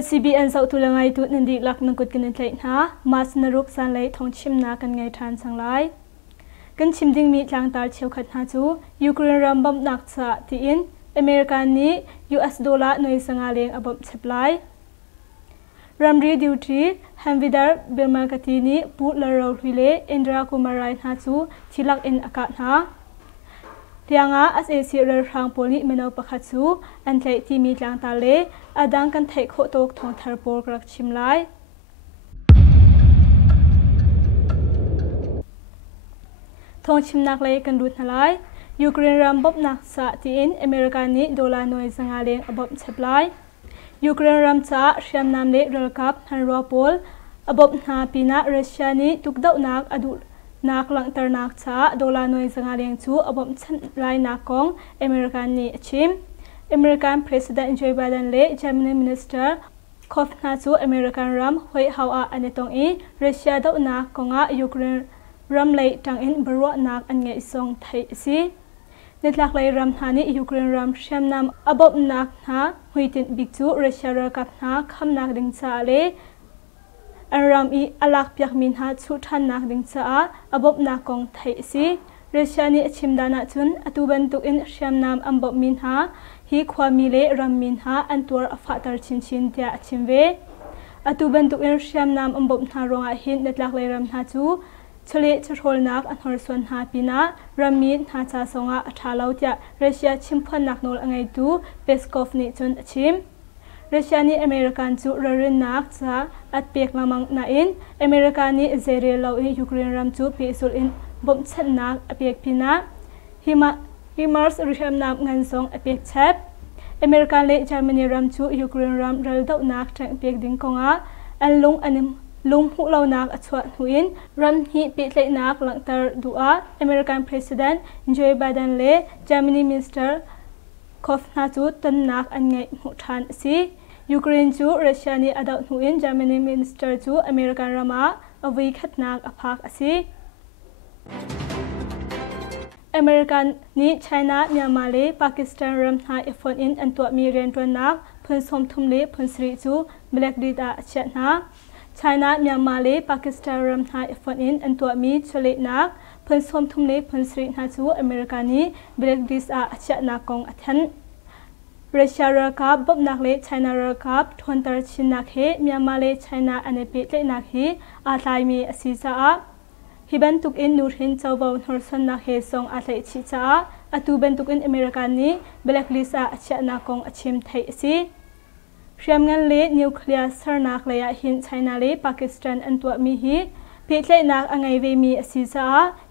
LCBN สาวตุลาไงตุนันดีลักนังกุดกันในเลยนะมาสนรุกสันเลยทองชิมนากันไงทานสังไลกันชิมดิ้งมีทางตาเชียวขัดหาจูยูเครนรัมบัมนักษาที่อินอเมริกันนี้ US ดอลลาร์หน่วยสังอาเลงอบเชปไลรัมรีดิวทรีแฮมวิดาร์เบลมาร์กตีนี้พูดละเราฮิเลอินดราคุมารายหาจูที่ลักอินอากาศนะเรียงอาเอเซียร์ทางโพลีเมนเอาประคัตซูอันเทที่มีทางตาเลอดังกันเทคโคตกทองทาร์โปกรักชิมไลทองชิมนักเลยกันดูทลายยูเครนรัมบบนักษาที่อินอเมริกันนี้ดอลลาร์หน่วยสังอาเลงอบเชปไลยูเครนรัมจ้าเชียมนามเลเรลกับฮันรัวโพลอบนาปีนารัสเซียนี้ทุกดาวนักอดุนักหลังตรนักจ้าดอลลาร์หน่วยสังอาเลงชูอบชันไลนักกองอเมริกันนี้ชิมอเมริกันประธานาธิบดีโจไบเดนเล่เจมินีมินิสเตอร์คอฟนาจูอเมริกันรัมหอยฮาวอันเนตงอีรัสเซียดาวนักกองยูเครนรัมเล่จังอินบรัวนักอันเงยส่งไทยซีในหลักเลยรัมฮานียูเครนรัมเชียมนำอบนักนะหุยตินบิกจูรัสเซียร์กับนะคำนักดิงซาเลอันรัมอีอลักพิกมินฮาชุทันนักดิงซาอบนักกองไทยซีรัสเซียนี้ชิมดานาจุนอตุบันตุอินเชียมนำอันบมินฮาฮีความมีเลรัมมินฮาอันตัวอฟัตรชินชินเตียชิมเวอตุบันตุอินเชียมนำอันบมฮารองอาหินในหลักเลยรัมฮาจูเฉลี่ยชโรลนักอันหอส่วนหาปีนะรัมมีนหาจาสงะอัฐาลาวเจรัสเซียชิมพันนักโนลไงตูเปสกอฟนิจุนชิมรัสเซียนี้อเมริกันจูเรินนักจะอัดเปียกละมังนาอินอเมริกันนี้เจเรลาวยูเครนรัมจูปีสุลอินบ่มชันนักอเปียกปีนะฮิมาร์สริชมนำเงินส่งอเปียกเชฟอเมริกันเลเจอร์มนีรัมจูยูเครนรัมรัลดาวนักจังเปียกดิ้งกงะอันลุงอันนิมลุงหูเรานักอัศวะหุอินรัมฮีปิดเลยนักหลังตาดูอาอเมริกันประธานาธิบดีโจไบเดนเล่เจมินีมินิสเตอร์คอฟนาจูตันนักอันไงหูทานซียูเครนจูรัสเซียนี้อดาวหุอินเจมินีมินิสเตอร์จูอเมริกันรามาอวิคัดนักอภักซีอเมริกันนี้ไชน่าเมียนมาเลปากีสถานรัมหาอิฟอนอินอันตัวมีเรียนตัวนักเพิ่นสมทุมเลเพิ่นสรีจูเบล็กดีดาเชน่าไชน่าเมียนมาเลปากีสถานรัมหาอิฟอนอินอันตัวมีเฉลนักเพิ่นสมทุมเลเพิ่นสรีนาจูอเมริกันนี้เบล็กดีดาเชน่ากองอัทันรัสเซียรักกับบบนักเลไชน่ารักกับทวนตรชินนักเฮเมียนมาเลไชน่าอันเอปิเลนักเฮอาไลมีอสิซาฮิบันตุกอินนูรินเจ้าบ่าวฮอร์สันนักเฮซองอาไลชิซาอตุบันตุกอินอเมริกันนี้เบล็กลิซาเชน่ากองอชิมไทยซีเรียมงันเลนิวเคลียร์สารนักเลยหินไชน่าเลปากีสถานอันตัวมีฮีพิเลนักอังไงเวมีอสิซา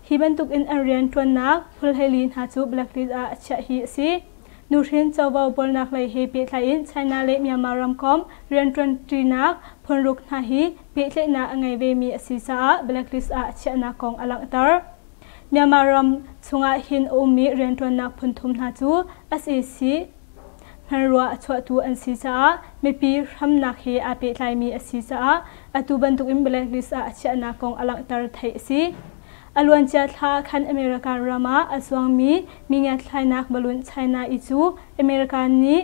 ฮิบันตุกอินอันเรียนทวนนักพุลเฮลินหาจูเบล็กลิซาเชฮีซีนูรินเจ้าบ่าวบอลนักเลยเฮพิเลอินไชน่าเลเมียมารัมคอมเรียนทวนตรีนักพนรุกนาฮีพิเลนักอังไงเวมีอสิซาเบล็กลิซาเชน่ากองอลังตาร์เมียมารัมชงอาหินอุมีเรียนทวนนักพนทุมหาจูเอสเอซีฮันรัวชวตูอันซีซาไม่ปีรำนักเฮอาเปไลมีอันซีซาอตุบันตุกิมเบลลิสอาเชนากองอลังตาร์ไทยซีอลวนเจตาคันอเมริกันรามาอสวงมีเงาไทยนักบอลลูนไชน่าอิจูอเมริกันนี้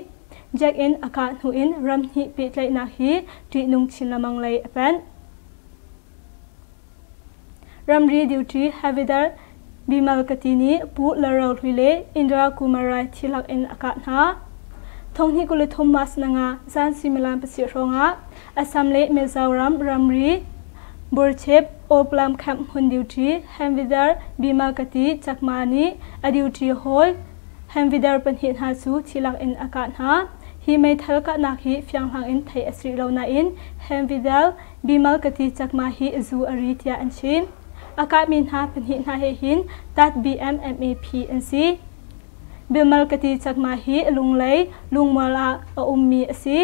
แจ็คอินอากาศหูอินรัมฮีเปไลนักฮีที่นุ่งชินละมังเลยเป็นรัมรีดิวทรีฮาวิดาร์บิมัลกตินีปูลาราลุเลอินดราคุมารายที่ลักอินอากาศนาทงที่กุลิทมัสนังาจานซิมิลันปสิโรงาอัสสัมเลเมซาวรัมรัมรีบูร์เชปโอปลามแคมป์ฮุนดิวทรีแฮมวิดาร์บิมัลกติจักมานีอดิวทรีโฮลแฮมวิดาร์เป็นหินหาซูที่ลักอินอากาศนาฮีไม่ทัลกะนักฮีฟียงหางอินไทยอสรีลาวนาอินแฮมวิดาร์บิมัลกติจักมาฮีซูอาริตยาอันชิมอากาศมินหาเป็นหินหาเฮหินตัด BMMAP อันซีเบลมัลกติจากมาฮีลุงเลยลุงมาลาอุมมีสี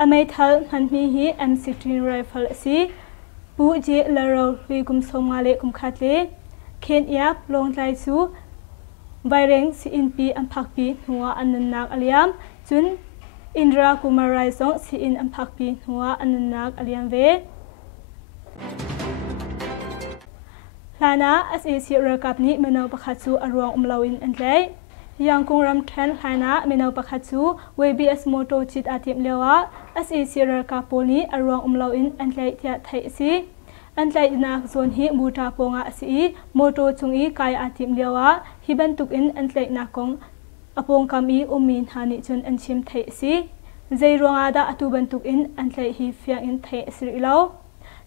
อเมทัลมันมีฮี M16 rifle สีปูเจลาโรลุยกุมสมาเลกุมขัดเลเคนยับลงไลซูไวเรงซีอินปีอัมพักปีหัวอันนักอเลียมจุนอินดรากุมารายซงซีอินอัมพักปีหัวอันนักอเลียมเวลานาเอสเอซีเรกับนี้เมนเอาประคัตซูอรวงลาวินอันเลย ยังคงรำเทรนไลนะเมนาวประคัตจูเวบีเอสโมโตจิตอาทิมเลวะ SEC เรกาโปนีอรวงลาวอินอันไลเทียไทยซีอันไลนักโซนฮีบูตาปงอาซีโมโตจุงอีกายอาทิมเลวะฮิบันตุกอินอันไลนักกงอปงกามีอุมินฮานิจุนอันชิมไทยซีใจรวงอาดาอตุบันตุกอินอันไลฮีเฟียงอินไทยสิริลาว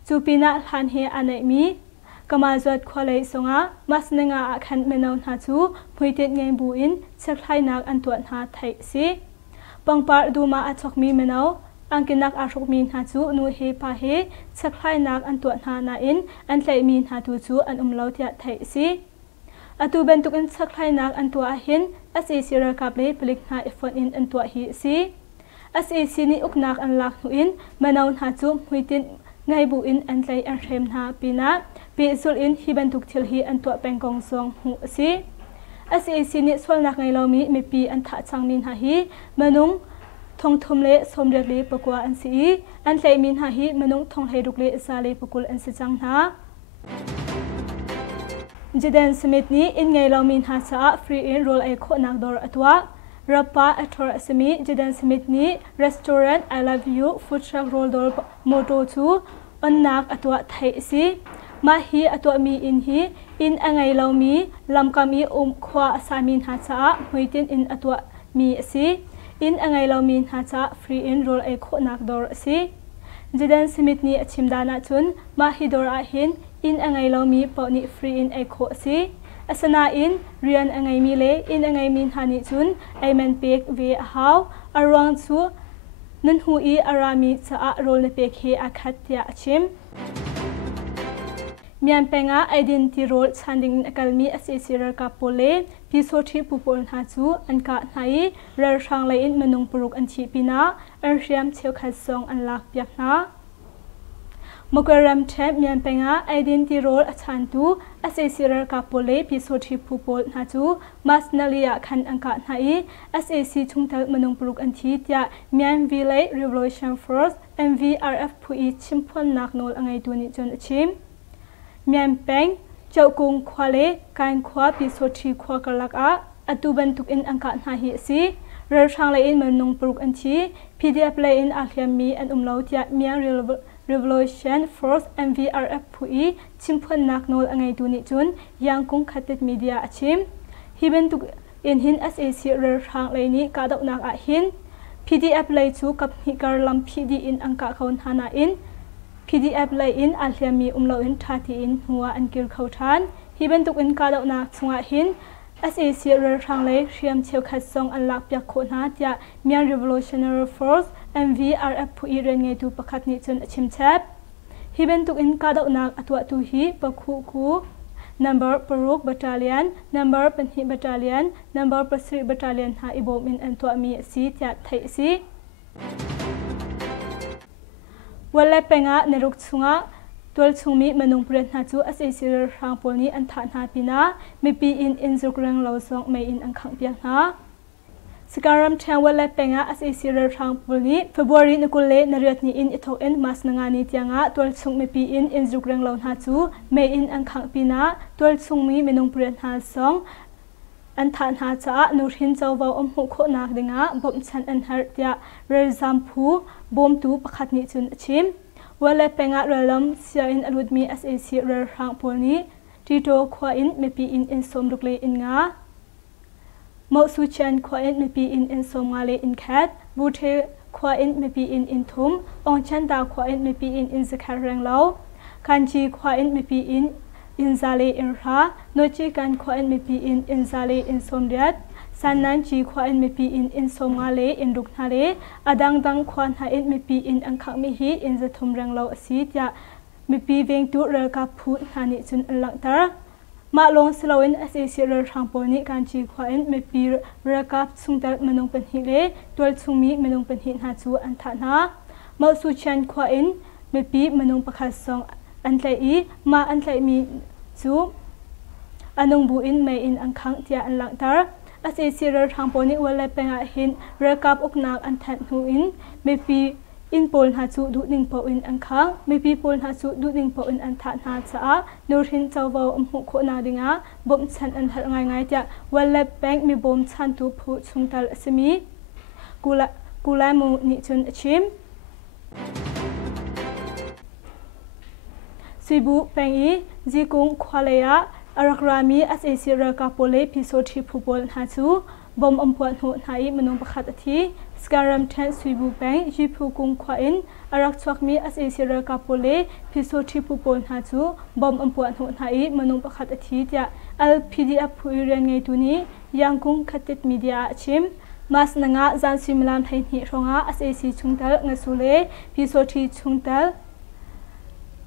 จูปีนาฮันเฮอันไอมีกมาจวดควาเลสงามัสเนงาอาคันเมนาวนาจูพุยเตนไงบูอินเช็คไลนักอันตัวนาไทยซีปังปาร์ดูมาอัชกมีเมนาวอังกินักอาชกมีนาจูนูเฮปาเฮเช็คไลนักอันตัวนานาอินอันไลมีนาจูจูอันลาวเทียไทยซีอตุบันตุกอินเช็คไลนักอันตัวหิน SEC เรกับเลผลิตนาเอฟอินอันตัวฮีซี SEC นี่อุกนักอันลักนูอินเมนาวนาจูพุยเตนไงบูอินอันไลอันเรมนาปีนาปีสุลอินฮิบันทุกทิลฮีอันตัวเป็นกองซองหูซี SEC นี่ส่วนนักไงเรามีปีอันถาจังมินหาฮีมนุงทงทุมเลสมเด็จเลปกัวอันซีอันไลมินหาฮีมนุงทงเฮดุกเลซาเลปกุลอันซีจังนาจิเดนสมิธนี้อินไงเรามินหาซาฟรีอินโรลไอโคนักดอร์อัตวะรับปะอัทอร์สมิจิเดนสมิธนี้รีสตอรัน I love you ฟู้ดทรัคโรลดอร์โมโตทูอันนักอัตวะไทยซีมาฮีอัตวมีอินฮีอินอังไงเรามีลำกามีขวาสามินหาซาหุยตินอินอัตวมีซีอินอังไงเรามีหาซาฟรีอินโรลไอโคนักดอร์ซีจิเดนสมิธนี้ชิมดานาจุนมาฮีดอร์อาหินอินอังไงเรามีปอนิฟรีอินไอโคซีอาสนาอินเรียนอังไงมีเลอินอังไงมีหานิจุนไอแมนเปกเวฮาวอารวงซูนันหูอีอารามีซาโรลในเปกเฮอาคัตยาชิมมีอันเป็นไอเดนติโรลชันดิงอักลมี SEC เรกับโปเลพิโซทีปูปนหาจูอันกาไหนเรือช่างไลน์มนุงปรุกอันชีปีนาอันเรียมเชียวขัดซองอันลักเปียกนามกรัมเทปมีอันเป็นไอเดนติโรลชันตู SEC เรกับโปเลพิโซทีปูปนหาจูมาสนาลียคันอันกาไหน SEC ชุงเทลมนุงปรุกอันชีตยามีอันวิเล Revolution Force MVRF ผู้อีชิมพลนักโนลอังไงตัวนี้จนชิมเมียนแปงเจ้ากงควาเลการควาปิโซทีควากลักอาอตุบันทุกอินอังกาหาฮิซีเรือช่างเลยอินเมืองนงปรุกอันชี PDF เลยอินอาเลียมีอันลาวที่เมียน Revolution Force MVRF ผู้อีชิมพลนักโนลอังไงตัวนี้จุนยังคงขัดติดมีเดียชิมฮิบันทุกอินหิน SEC เรือช่างเลยนี้กาดอกนักอาหิน PDF เลยจูกับฮิการลัม PD อินอังกาเขาหานาอินPDF เลยอินอาเลียมีลาวอินทาตีอินหัวอันกิลเขาทานฮิบันตุกอินกาดอกนักสงะหิน SEC เรือทางเลยเรียมเชียวขัดซองอันลักเปียกโคนาเตียมีอัน Revolutionary Force MVRF ผู้อีเรนไงตูประคัดนิจนชิมแชบฮิบันตุกอินกาดอกนักอัตวตูฮีปะคูคู Number ปรุก Battalion Number เป็นฮิ Battalion Number ประสิ Battalion หาอิโบมินอันตัวมีซีเตียไทยซีวันแรกเป็นในรุกชุงะตัวชุงมีมนุงเปลี่ยนหาจู SEC รางปอนี้อันฐานหาปีนาไม่ปีอินจุกเรงเราส่งไม่อินอังขังเปียงหาสการัมเชียงวันแรกเป็น SEC รางปอนี้เฟบรุรีนกุลเลนเรียดนี้อินอิทอกอินมาสนงานีเตียงตัวชุงไม่ปีอินจุกเรงเราหาจูไม่อินอังขังปีนาตัวชุงมีมนุงเปลี่ยนหาส่งอันฐานหาจ้านูรินเจ้าว่าหุโคนักดิงะบ่มชันอันฮาร์ตยาเรือจำพูบ่มตูประคัดนิจุนชิมวันแรกเป็นเรือลำเสียอินอลุดมี SEC เรือทางพลนี้ที่โตขวาอินไม่ปีอินสมดุกเลอินงาโมสุชันขวาอินไม่ปีอินสมงาเลอินแคทบูเทขวาอินไม่ปีอินทุมองชันดาขวาอินไม่ปีอินสกัดแรงเล่าคันจีขวาอินไม่ปีอินซาเลอินราโนจิกันขวาอินไม่ปีอินซาเลอินสมเดียดสันนันจีขวาอินไม่ปีอินสมงาเลอินดุกนาเลอดังขวานหาอินไม่ปีอังคังมิฮีอินจะทุมแรงเราสีตยาไม่ปีเวงตุเรือกับพูดหานิจุนอันหลังตามาลงสลาวิน SEC เรือทางปอนี้การจีขวาอินไม่ปีเรือกับสุงเตลมนุงเป็นหิเลตัวสุงมีมนุงเป็นหินหาจูอันฐานะมาสุชันขวาอินไม่ปีมนุงประคัสซองอันไลอีมาอันไลมีจูอันนงบูอินไม่อินอังคังเตียอันหลังตาSEC เรือทางปอนี้วันแรกเป็นหินเรือกับอุกนักอันแทนหูอินไม่ปี in pol na chu du ning po in an khang mi pi pol na chu du ning po in an tha na cha nur hin chawo mu kho na dinga bom chan an hal ngai ngai tia World Bank mi bom chan tu phu chungtal asimi kula mu ni chun achim Sibu pengi jikung khwalaya arakrami SAC raka pole pisoti phupol na chu bom ampon hu nai manung pakhat athi skaram ten Sibu peng jipu kung khwain arak chwakmi SAC raka pole pisoti phupol na chu bom ampon hu nai manung pakhat athi tia LPDF phuiren ngai tuni yangkung khatit media achim mas nanga zan simlam thai ni ronga SAC chungtal ngasule pisoti chungtal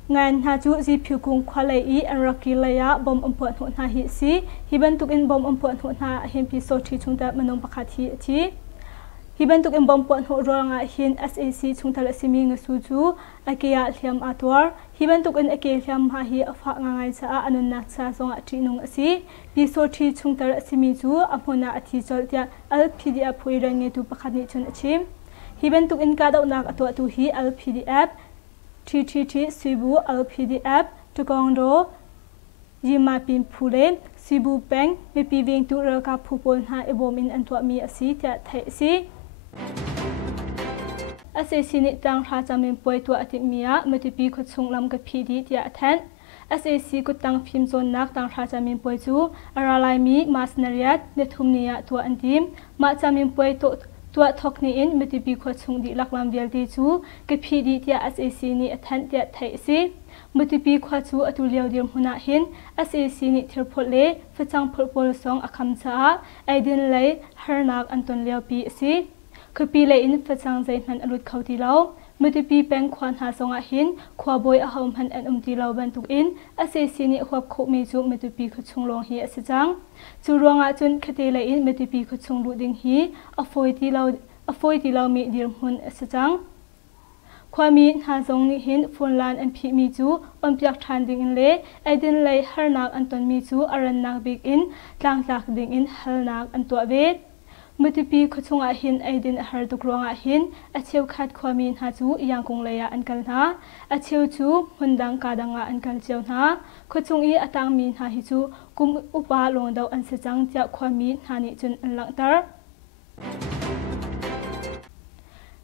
ngan ha chu ji phu kung khwalai I anraki laya bom ampon hu na hi si hiban tuk in bom ampon hu na him pi so thi chungta manong pakhathi thi hiban tuk in bom pon hu ronga hin SAC chungtal asimi ngasu chu akia hliam atwar hiban tuk in ake hliam ha hi afa ngai cha anun na cha songa thinung asi pi so thi chungtal asimi chu apona athi chol tia LPDF phuiran nge tu pakhani chun achim hiban tuk in ka dau nak atwa tu hi LPDF TTT Sibu LPDF Tukongdo Yima Pin Pule Sibu Peng Mipi Ving Tu Raka Pupol Ha Ebom in Antwa Mi Asi Tia Thai Si SAC Ni Tang Raja Min Poi Tu Atik Mia Mutipi Kutsung Lam Ka PD Tia Athan SAC Kutang Phim Zon Nak Tang Raja Min Poi Tu Aralai Mi Mas Nariat Nethumnia Tu Antim Ma Chamin Poi Tu Tua Thokni in Mutipi Kutsung Di Laklam Velti Tu Ka PD Tia SAC Ni Athan Tia Thai Si Mutipi Kwatu Atuliao Dim Huna Hin SAC Ni Tirpole Fatang Purpol Song Akam Cha Aidin Lay Hernak Anton Liao Pi Si Kapi Lay in Fatang Zaitman Alut Kauti Lao Mutipi Peng Kwan Ha Song Hin Kwa Boy Ahom Han and Umti Lao Bantuk in SAC Ni Huap Kok Me Chu Mutipi Kutsung Long Hi Asijang Churonga Chun Kate Lay in Mutipi Kutsung Luding Hi Afoiti Lao Mi Dir Hun Asijang Kwami Hazong Ni Hin Funlan and Pi Mi Chu Piak Tran Ding in Le Aidin Lay Hernak Anton Mi Chu Aran Nak Big in Tlang Tak Ding in Halnak Antua Ve Mutipi Kutunga Hin Aidin Har Tukronga Hin Achiu Khat Kwami Hachu Yangkung Laya Ankal Na Achiu Chu Hundang Kadanga Ankal Chiao Na Kutungi Atang Min Ha Hichu Kum Upa Longdao Ansijang Tia Kwami Hani Chun Langtar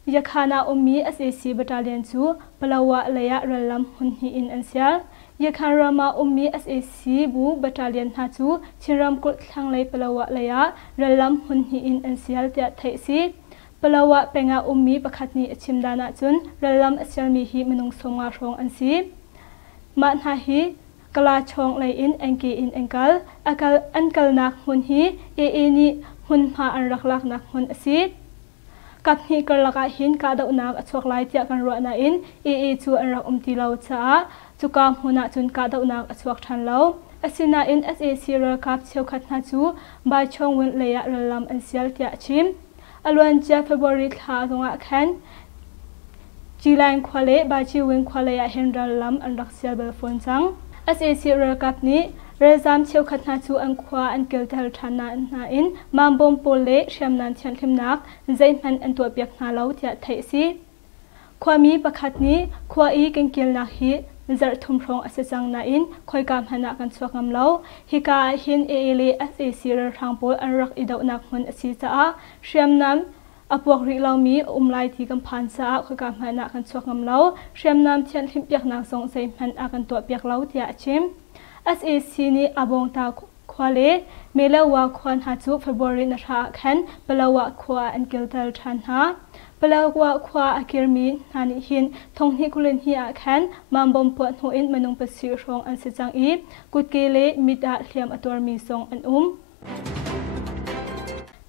Yakhana Ummi SAC Battalion Chu Palawa Laya Ralam Hunhi in Ansial Yakharama Ummi SAC Bu Battalion Hachu Chiram Kut Thanglay Palawa Laya Ralam Hunhi in Ansial Tia Thai Si Palawa Penga Ummi Pakhatni Achimdana Chun Ralam Asialmi Hi Manung Songa Rong Ansi Matha Hi Kala Chong Lay in Anki in Ankal Ankal Nak Hunhi Ni Hunha Anraklak Nak Hun Asi Kapni Karlaka Hin Kada Unak Achok Lai Tia Kan Ruana in Chu Anrak Umti Lau Cha Chukam Huna Chun Kada Unak Achok Than Lau Asina in SAC Rakap Cheu Khatna Chu Bai Chong Win Laya Ralam Ansial Tia Chim Alwan Chia February Tha Zonga Khan Jilang Kwale Bai Chi Win Kwalaya Hen Ralam Anrak Sial Belfon Chang SAC Rakap Ni Rezam Cheu Khatna Chu Ankwa Ankil Tel Thana Na in Mambom Pole Shamnan Thian Thimnak Zaitman Antua Piak Na Lau Tia Thai Si Kwami Pakhatni Kwai Kenkil Na Hi Zar Thumrong Asachang Na in Khoi Kam Hana Kan Chwakam Lau Hika Hin Ele SAC Rangpol Anrak Idau Nak Hun Asi Cha Shamnam Apok Ri Lau Mi Umlai Ti Kam Phan Cha Khoi Kam Hana Kan Chwakam Lau Shamnam Thian Thim Piak Na Song Zaitman Akan Tua Piak Lau Tia Chim SAC Ni Abong Ta Kwale Melawa Kwan Hachu February Na Tha Khan Palawa Kwa Ankil Tel Than Ha Palawa Kwa Akirmi Hani Hin Thonghi Kulen Hi Khan Mambom Pon Ho In Manung Pasi Rong Ansijang I Kutkele Mida Hliam Ator Mi Song An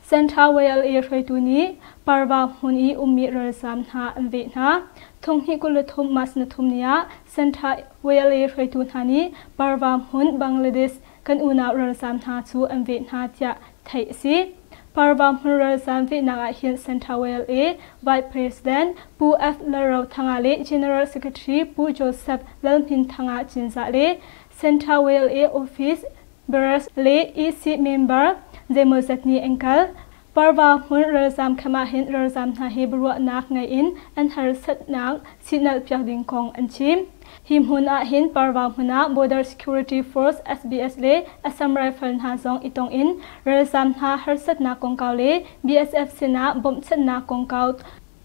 Senta Wayal E Tuni Parva Huni Ummi Rasam Ha Anve Na Thonghi Kulathum Mas Na Thumnia Senta Wayal E Tun Hani Parva Hun Bangladesh Kan Una Rasam Ha Chu Anve Na Tia Thai Si Parva Hun Rasam Ve Na Hin Senta Wayal E Vice President Pu F Laro Thangale General Secretary Pu Joseph Lalmin Thanga Jinza Le Senta Wayal E Office Beres Le EC Member Zemozatni Ankal parwa hun razam khama hin razam na he bru nak ngai in an har sat nak signal pyak ding kong an chim him hun a hin parwa huna border security force SBS le Assam Rifle na zong itong in razam na har sat na kong kaw le BSF sina bom chat na kong kaw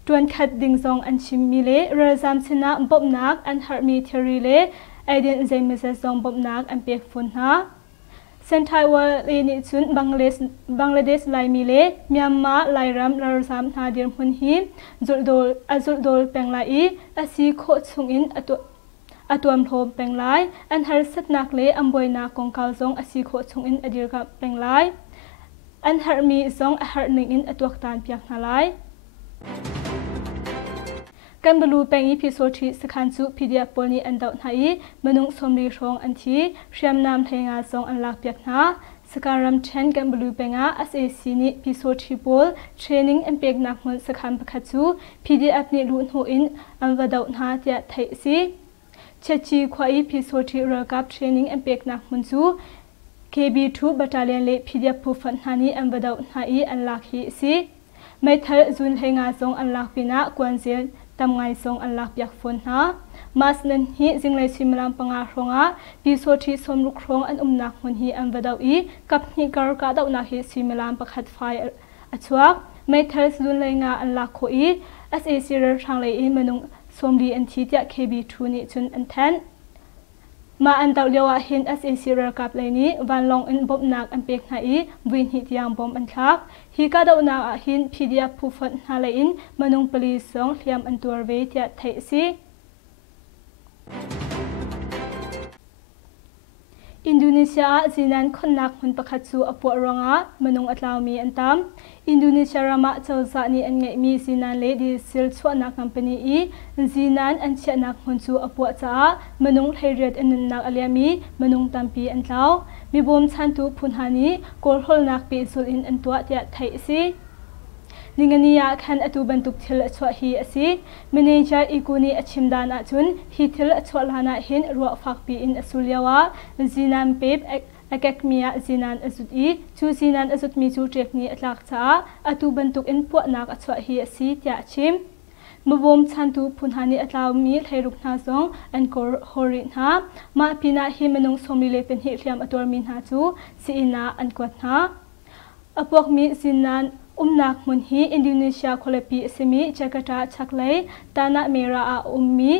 tuan khat ding zong an chim mi le razam sina bom nak an har mi theory le aidin zai message zong bom nak an pek fun na Sentai wa ni chun Bangladesh lai mi le Myanmar lai ram razam na dir hun hi azul dol peng lai asi kho chung in atuam thom peng lai an har sat nak le amboi na kong kaw zong asi kho chung in adir ka peng lai an har mi zong a har ning in atuak tan piak na lai kan bulu pengi pisoti sakhan chu PDF polni an daw nai manung somri rong an thi sham nam thenga song an lak piak na sakaram chen kan bulu penga SAC ni pisoti pol training and pek nak mon sakhan pakhachu PDF ni lu no in an wa daw na tia thai si chechi khwai pisoti rakap training and pek nak mon chu KB2 battalion le PDF pu fan hani an wa daw nai an lak hi si mai thar zun thenga song an lak pina kwanzel tam ngai song an lak piak phone na mas nan hi jinglai simram panga ronga pisoti somruk rong an umnak mun hi an wadaw I kap ni kar ka daw na hi simram pakhat fai achwak mai thar zun lenga an lak kho I SAC rer thang lai I manung somli an thi tia KB2 ni chun an than ma an daw lewa hin SAC rer kap lai ni van long in bom nak an pek na I win hi tiang bom an thak hi ka daw na hin PDF pu fan na lai in manung police song hliam an tur ve tia thai si Indonesia zinan khonnak hun pakhat chu apo ronga manung atlawmi antam Indonesia rama chawza ni an ngai mi zinan le di sil chhuana company I zinan an chianak hun chu apo cha manung thairet an nak aliami manung tampi an tlaw mi bom chantu phunhani kor holnak pe sul in an tua tia thai si Ningania khan atu bantuk thil achwa hi asi manager ikuni achimdana chun hi thil achwa lana hin ro fakpi in asulyawa zinan pep akakmia zinan azut chu zinan azut mi chu tekni atlak cha atu bantuk in puanak achwa hi asi tia chim mubom chantu phunhani atlaw mi thairuk na song an kor hori na ma pina hi manung somli le pen hi hliam ator min ha chu si ina an kwat na apok mi zinan umnak mun hi Indonesia kholapi semi Jakarta chaklai tana mera a ummi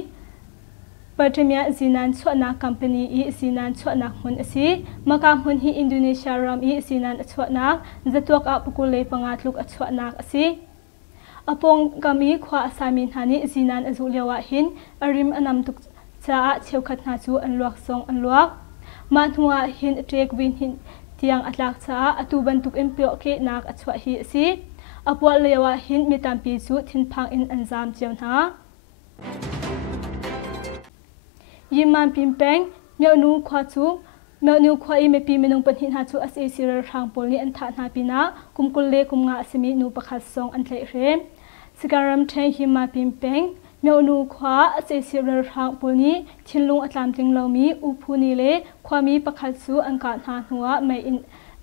Pertamia zinan chhuana company I zinan chhuana mun asi maka mun hi Indonesia ram I zinan chhuana zatuak a pukule pangatluk a chhuana asi apong kami khwa asamin hani zinan azulewa hin arim anam tuk cha chheukhat na chu an luak song an luak manhua hin trek win hin tiang atlak cha atu bantuk impyo ke nak achwa hi si apwa lewa hin mitampi chu thinphang in anjam cheuna yiman pimpeng meonu khwa chu meonu khwa I mepi menung panhin ha chu ase sirar thang polni an tha na pina kumkul le kumnga semi nu pakhat song an thlei re sikaram thai hima pimpeng meonu khwa ase sirar thang polni thinlung atlam ting lomi uphuni le khwami pakhat chu an ka na hnuwa mai in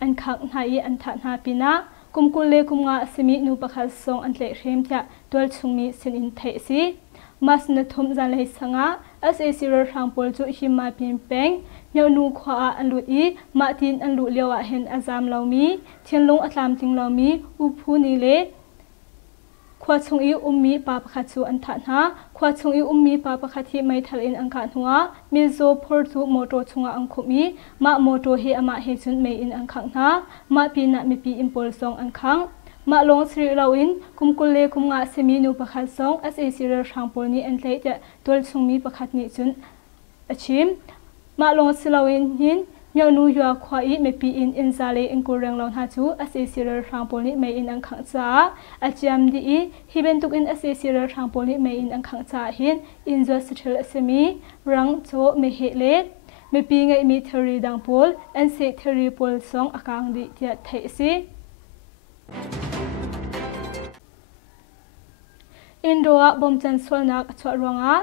an khak nai an tha na pina kumkul le kumnga semi nu pakhat song an thlei rem tia tol chungmi sin in thai si mas na thum zan lei sanga ase sirar thang pol chu hima pimpeng meonu khwa an lut I ma tin an lu lewa hen azam lomi thinlung atlam ting lomi uphuni le khwa chung I ummi pa pakhat chu an tha na khwa chung I ummi pa pakhat hi mai thal in an ka hnuwa mizo phor chu moto chunga ang khumi ma moto he ama he chun mai in an khang na ma pina mi pi impol song an khang ma long sri lawin kumkul le kumnga semi nu pakhat song ase sirar thangpol ni an tlei te tol chungmi pakhat ni chun achim ma long silawin hin meonu yua khwa I mepi in inzale in kurang lawn ha chu ase sirar thangpol ni mai in an khang cha achiam di I hibentuk in ase sirar thangpol ni mai in an khang cha hin injo sithil semi rang cho me he le mepi ngai mi theory dang pol an se theory pol song akang di tia thai si Indoa bomchan solnak achwa ronga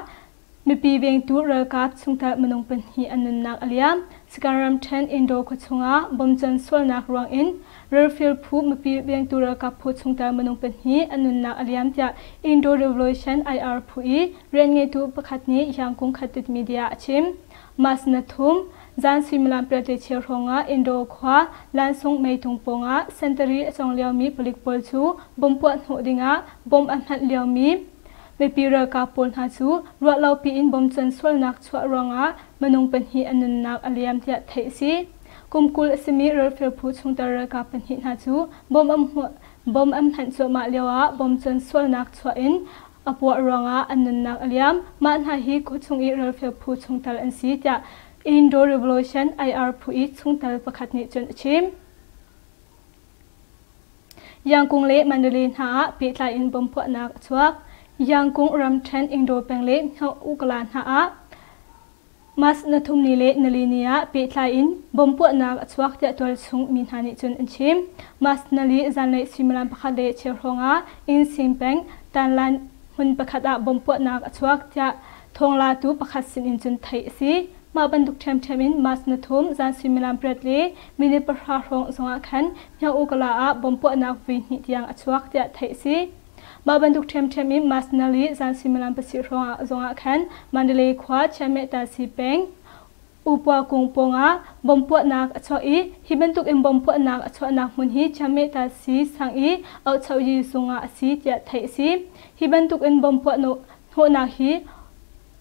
มีปีเวียงตูเรือกับสุงตะมนงเป็นหีอันนุนนักอเลียมสการัมเทนอินโดขชงะบอมจันส่วนนักรวงอินเรือฟิลพูมีปีเวียงตูเรือกับพูสุงตะมนงเป็นหีอันนุนนักอเลียมจากอินโดเรวิลูชันIRพูอีเรียนไงตูประคัดนี้ยังคงขัดติดมีเดียชิมมาสนาทุมจานซิมิลันประเทศเชียร์งะอินโดขวาลานซงไม่ทุงปงะเซนเตอรีจงเลียวมีผลิตผลชูบอมปวดหัวดิงะบอมอันหัดเลียวมีไม่ปีเรือกับปนหาชูรัวเราปีอินบอมจันส่วนนักชัวรองะมนุงเป็นหีอันนุนนักอเลียมที่เทซีกุมกุลสมีเรือฟิลพูชงตเรือกับเป็นหีหาชูบอมอันหัดชัวมาเลียวะบอมจันส่วนนักชัวอินอปวรองะอันนุนนักอเลียมมันหาฮีกุชงอีเรือฟิลพูชงตอันซีที่อินโดเรวิลูชันIRพูอีชงตประคัดนี้จนชิมยังกุงเละมันเดลินหาปีทลายอินบอมพวนักชัวยังกุงรัมเทนอินโดเปงเละเฮาอุกลานหามัสนทุมนิเละนลีเนียปีทลายอินบอมพวนักชัวจะตัวชงมินหานิจนอันชิมมัสนลีจันเลซิมลันประคัดเลเชียร์งะอินซิมเปงตันลันหุนประคัดบอมพวนักชัวจะทงลาตูประคัดสินอินจนไทยซีมาบรรทุกเทมินมาสนทุมจานซิมิลันเปรตลีมินิปราฮงสงอาคันยังอุกลาบอมพวนักวินิตยังชัวจะไทยซีมาบรรทุกเทมินมาสนาลีจานซิมิลันประสิทธิ์สงอาคันมันเดลีควาเชเมตาซีเปงอุปวกุงปงะบอมพวนักชัวอีฮิบรรทุกอินบอมพวนักชัวนักมุนฮีเชเมตาซีสังอีเอาชาวยีสงอาซีจะไทยซีฮิบรรทุกอินบอมพวนักฮี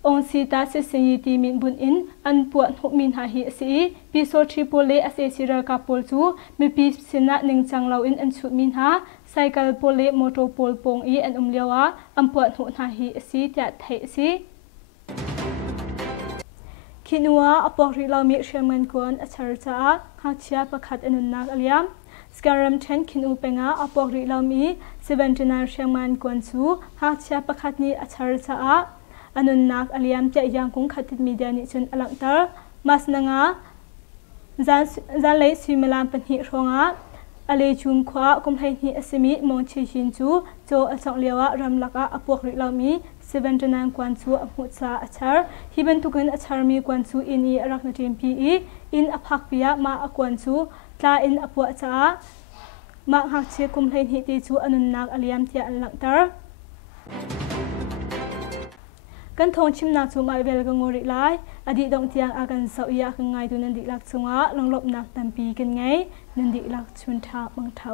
องซีตาเซเซยีตีมินบุญอินอันปวดหุมินหาฮิสีปีโซทริโปเลอเซซิราคาโปลจูมีปีสินะหนึ่งจังเลาอินอันชุดมินหาไซเคิลโปเลโมโตโปลปงอีอันเลียวะอันปวดหุหาฮิสีจะเทสีคินัวอปอกริลามิเชมันกวนอัชรจ้าฮักเชียประคัดอนุนักอเลียมสการัมเทนคินูเปงาอปอกริลามี79เชมันกวนจูฮักเชียประคัดนี้อัชรจ้าอนุนักอเลียมจะยังคงขัดติดมีเดียนิจนอลังเตอร์มาสนังจานเลซิมิลันเป็นหิรองะอเลจุงขวากุมให้หิอสมิมองชิชินจูโจอจังเลียวะรำลักะอปวกริลามี79กวนจูอมุตซาอัชาร์ฮิบันตุกันอัชาร์มีกวนจูอินอีรักนทีมพีอีอินอภักพิยะมาอกวนจูตาอินอปวะจ้ามาหักเชียกุมให้หิติจูอนุนักอเลียมที่อลังเตอร์กันทงชิมนักจูมาเวลกังโงริไลอดีตดงเตียงอากันสาวยากันไงดูนันดิลักชงะลงลบนักตัมปีกันไงนันดิลักชวนทาบังเท้า